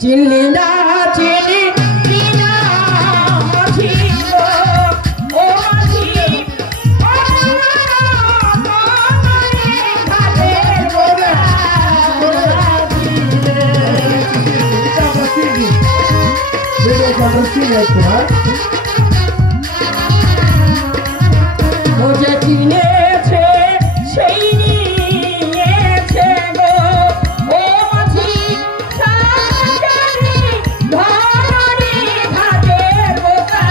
চিনলি না চিনি মুঝে চিনেছে সেই নিয়েছে গো ও মাঝি সাজানি ধরি ঘাটে বোকা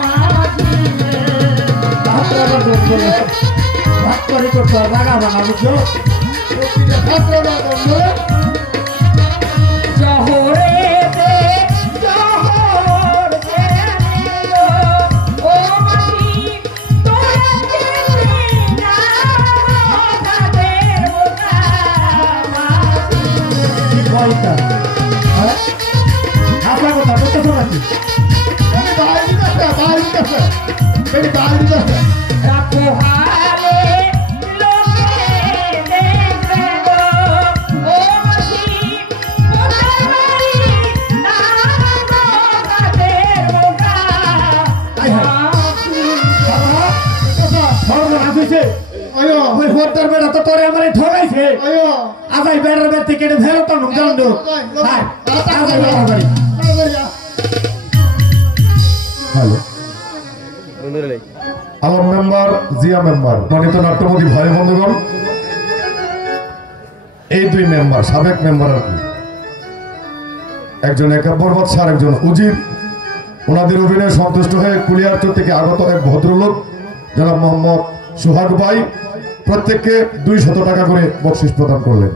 মাঝি ভাত করে তো রাগা ভাঙা বুঝছো জহরে আজাই বেড়ার বেড়তে কেটে ফেরত জানল আমার মেম্বার জিয়া মেম্বার মানিত নাট্যমোদী ভাই বন্ধুগণ, এই দুই মেম্বার সাবেক মেম্বার আর কি, একজন একাব্বর বাদশা আর একজন উজির, ওনাদের অভিনয়ে সন্তুষ্ট হয়ে কুলিয়ারচর থেকে আগত এক ভদ্রলোক জনাব মোহাম্মদ সোহাগ ভাই প্রত্যেককে 200 টাকা করে বকশিস প্রদান করলেন।